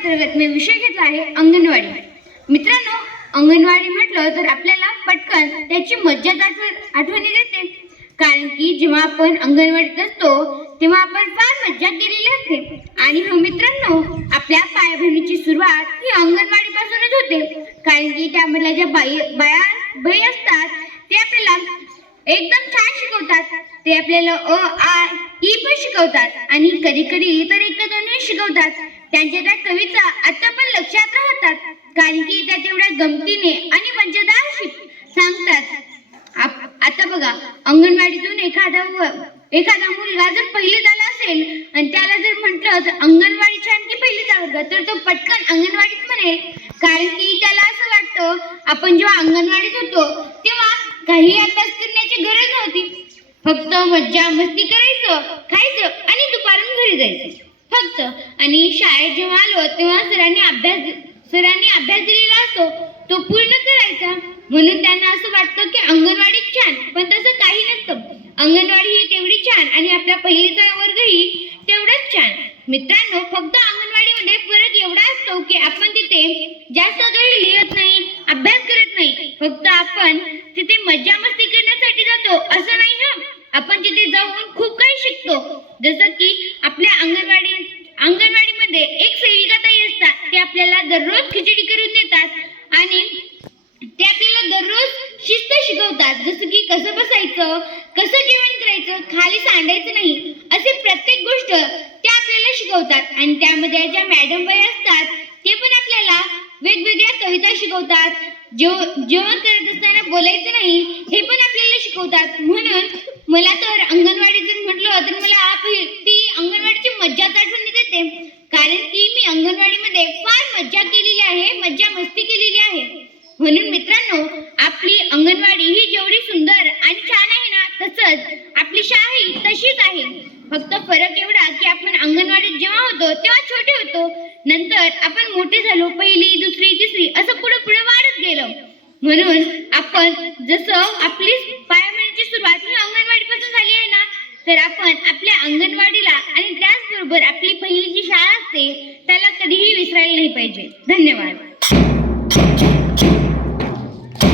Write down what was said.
अंतर्गत मी विषय घेतला आहे अंगणवाडी. मित्रांनो अंगणवाडी म्हटलं तर आपल्याला पटकन त्याची मज्जाच आठवण आठवणी येते कारण की जेव्हा आपण अंगणवाडीत असतो तेव्हा आपण फार मज्जा केलेली असते. आणि हो मित्रांनो आपल्या पायाभरणीची सुरुवात ही अंगणवाडीपासूनच होते. कारण की त्यामधल्या ज्या बाई बाया बाई असतात ते आपल्याला एकदम छान शिकवतात. ते आपल्याला अ आ ई पण शिकवतात. आणि कधी कधी तर एक दोन्ही शिकवतात. त्यांच्या त्या कविता आता पण लक्षात राहतात. कारण की त्या तेवढ्या गमतीने आणि मजेदार सांगतात. आता बघा अंगणवाडीतून एखादा एखादा मुलगा जर पहिलीत आला असेल आणि त्याला जर म्हटलं तर अंगणवाडीच्या आणखी की पहिलीचा वर्ग तर तो पटकन अंगणवाडीत म्हणेल. कारण की त्याला असं वाटतं आपण जेव्हा अंगणवाडीत होतो तेव्हा काही अभ्यास करण्याची गरज नव्हती. फक्त मज्जा मस्ती करायचं खायचं आणि दुपारून घरी जायचं. फक्त. आणि शाळेत जेव्हा आलो तेव्हा सरांनी अभ्यास सरांनी अभ्यास दिलेला असतो तो पूर्ण करायचा. म्हणून त्यांना असं वाटतं की अंगणवाडी छान पण तसं काही नसतं. अंगणवाडी ही तेवढी छान आणि आपला पहिलीचा वर्गही तेवढाच छान. मित्रांनो फक्त अंगणवाडीमध्ये फरक एवढा असतो की आपण तिथे जास्त काही लिहित नाही अभ्यास करत नाही. फक्त आपण तिथे मज्जा मस्ती करण्यासाठी जातो असं नाही हं. आपण तिथे जाऊन खूप काही शिकतो. जसं की आपल्या अंगणवाडी अंगणवाडीमध्ये एक सेविका ताई असतात ते आपल्याला दररोज खिचडी करून देतात आणि ते आपल्याला दररोज शिस्त शिकवतात. जसं की कसं बसायचं कसं जेवण करायचं खाली सांडायचं नाही असे प्रत्येक गोष्ट ते आपल्याला शिकवतात. आणि त्यामध्ये ज्या मॅडम बाई असतात ते पण आपल्याला वेगवेगळ्या कविता शिकवतात. जेव जेवण करत असताना बोलायचं नाही हे पण आपल्याला शिकवतात म्हणून मला तर अंगणवाडी जर म्हटलं तर मला आप- ती अंगणवाडीची मज्जाच आठवण येते कारण की मी अंगणवाडीमध्ये फार मज्जा केलेली मजा मस्ती केलेली आहे. म्हणून मित्रांनो आपली अंगणवाडी ही जेवढी सुंदर आणि छान आहे ना तसंच आपली शाळा ही तशीच आहे. फक्त फरक एवढा की आपण अंगणवाडीत जेव्हा होतो तेव्हा छोटे होतो. नंतर आपण मोठे झालो पहिली दुसरी तिसरी असं पुढे पुढे वाढत गेलो. म्हणून आपण जसं आपली पायाभरणीची सुरुवात ही अंगणवाडीपासून झाली आहे ना तर आपण आपल्या अंगणवाडीला आणि त्याचबरोबर आपली पहिली जी शाळा असते त्याला कधीही विसरायला नाही पाहिजे. धन्यवाद. Thank you.